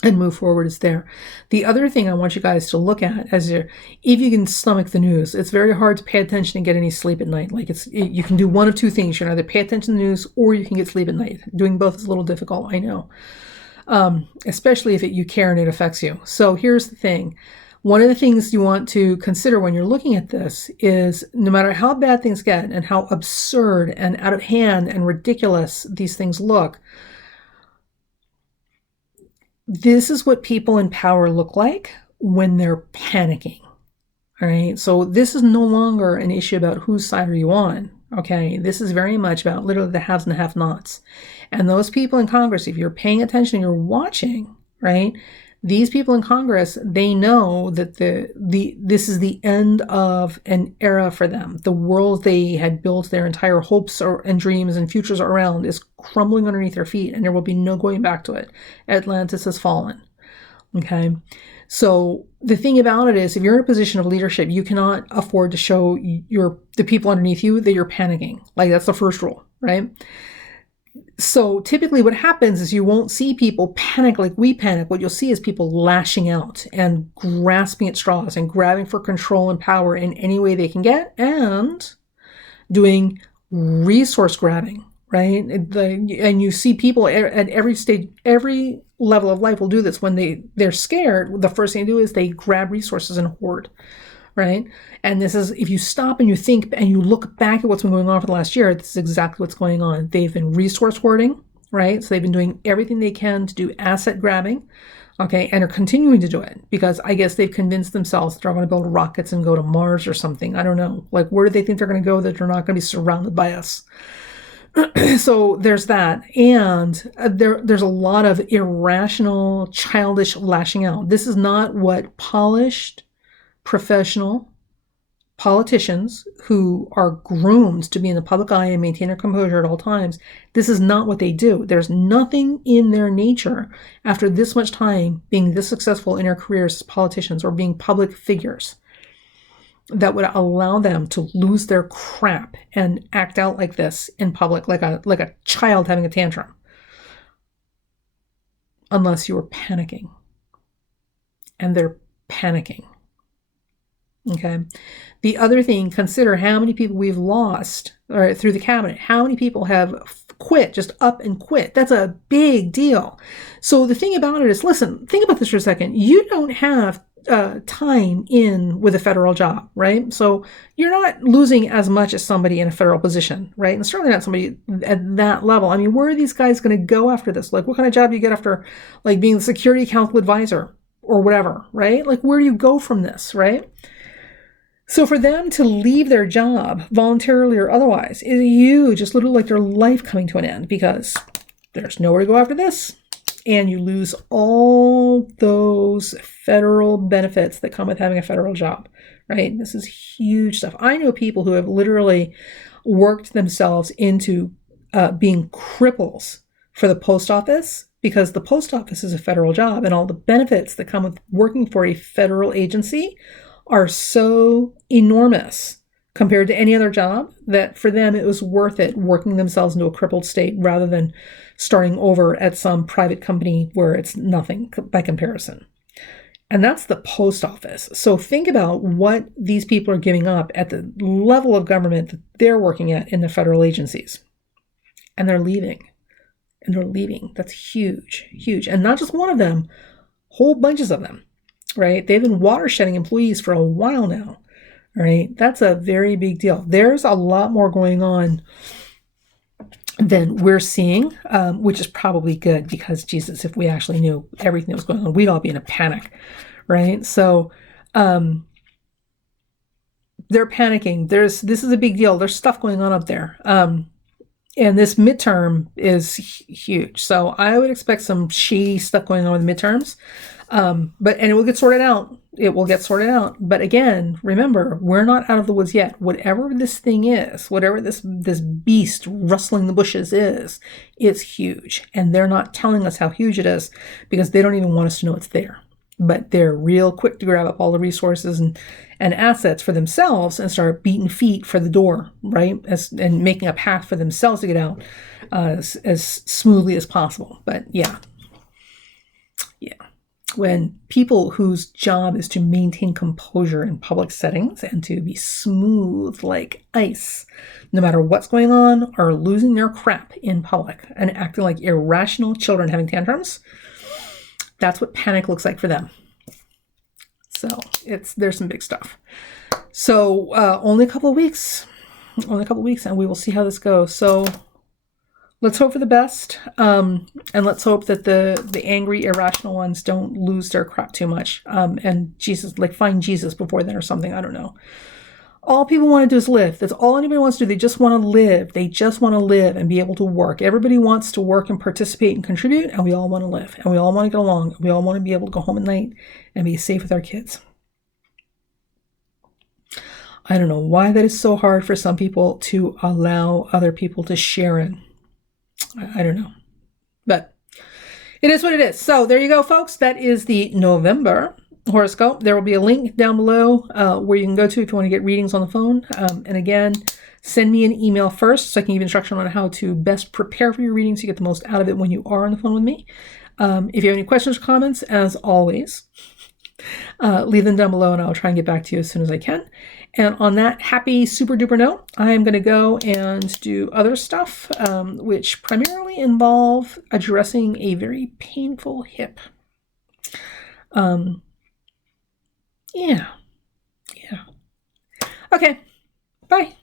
and move forward is there. The other thing I want you guys to look at if you can stomach the news, it's very hard to pay attention and get any sleep at night. Like you can do one of two things. You can either pay attention to the news or you can get sleep at night. Doing both is a little difficult, I know. Especially if you care and it affects you. So here's the thing. One of the things you want to consider when you're looking at this is, no matter how bad things get and how absurd and out of hand and ridiculous these things look, this is what people in power look like when they're panicking. All right. So this is no longer an issue about whose side are you on. Okay. This is very much about literally the haves and the have-nots. And those people in Congress, if you're paying attention, you're watching, right? These people in Congress, they know that this is the end of an era for them. The world they had built their entire hopes and dreams and futures around is crumbling underneath their feet, and there will be no going back to it. Atlantis has fallen. Okay? So the thing about it is, if you're in a position of leadership, you cannot afford to show the people underneath you that you're panicking. Like, that's the first rule, right? So typically what happens is you won't see people panic like we panic. What you'll see is people lashing out and grasping at straws and grabbing for control and power in any way they can get, and doing resource grabbing, right? And you see people at every stage, every level of life will do this. When they're scared, the first thing they do is they grab resources and hoard, right? And this is, if you stop and you think and you look back at what's been going on for the last year, this is exactly what's going on. They've been resource hoarding, right? So they've been doing everything they can to do asset grabbing, okay, and are continuing to do it because I guess they've convinced themselves that they're going to build rockets and go to Mars or something. I don't know. Like, where do they think they're going to go that they're not going to be surrounded by us? So there's that. And there's a lot of irrational, childish lashing out. This is not what polished, professional politicians who are groomed to be in the public eye and maintain their composure at all times, this is not what they do. There's nothing in their nature, after this much time being this successful in their careers as politicians or being public figures, that would allow them to lose their crap and act out like this in public, like a child having a tantrum, unless you are panicking. And they're panicking. Okay. The other thing, consider how many people we've lost through the cabinet. How many people have quit, just up and quit. That's a big deal. So the thing about it is, listen, think about this for a second. You don't have time in with a federal job, right? So you're not losing as much as somebody in a federal position, right? And certainly not somebody at that level. I mean, where are these guys going to go after this? Like, what kind of job do you get after, like, being the security council advisor or whatever, right? Like, where do you go from this, right? So for them to leave their job voluntarily or otherwise is huge. It's literally like their life coming to an end because there's nowhere to go after this. And you lose all those federal benefits that come with having a federal job, right? This is huge stuff. I know people who have literally worked themselves into being cripples for the post office because the post office is a federal job and all the benefits that come with working for a federal agency are so enormous compared to any other job that for them it was worth it working themselves into a crippled state rather than starting over at some private company where it's nothing by comparison. And that's the post office. So think about what these people are giving up at the level of government that they're working at in the federal agencies. And they're leaving. And they're leaving. That's huge, huge. And not just one of them, whole bunches of them. Right? They've been watershedding employees for a while now. Right? That's a very big deal. There's a lot more going on than we're seeing, which is probably good because, Jesus, if we actually knew everything that was going on, we'd all be in a panic. Right? So they're panicking. This is a big deal. There's stuff going on up there. And this midterm is huge. So I would expect some shady stuff going on with the midterms. And it will get sorted out. It will get sorted out. But again, remember, we're not out of the woods yet. Whatever this thing is, whatever this beast rustling the bushes is, it's huge. And they're not telling us how huge it is because they don't even want us to know it's there. But they're real quick to grab up all the resources and assets for themselves and start beating feet for the door, right? And making a path for themselves to get out as smoothly as possible. But yeah. When people whose job is to maintain composure in public settings and to be smooth like ice, no matter what's going on, are losing their crap in public and acting like irrational children having tantrums, that's what panic looks like for them. So there's some big stuff. So only a couple of weeks, and we will see how this goes. So let's hope for the best, and let's hope that the angry, irrational ones don't lose their crap too much, and Jesus, like, find Jesus before then or something. I don't know. All people want to do is live. That's all anybody wants to do. They just want to live. They just want to live and be able to work. Everybody wants to work and participate and contribute, and we all want to live, and we all want to get along. And we all want to be able to go home at night and be safe with our kids. I don't know why that is so hard for some people to allow other people to share in. I don't know, but it is what it is. So there you go, folks. That is the November horoscope. There will be a link down below where you can go to if you want to get readings on the phone. And again, send me an email first so I can give instruction on how to best prepare for your readings to get the most out of it when you are on the phone with me. If you have any questions or comments, as always, leave them down below and I'll try and get back to you as soon as I can. And on that happy super duper note, I am going to go and do other stuff, which primarily involve addressing a very painful hip. Yeah. Okay. Bye.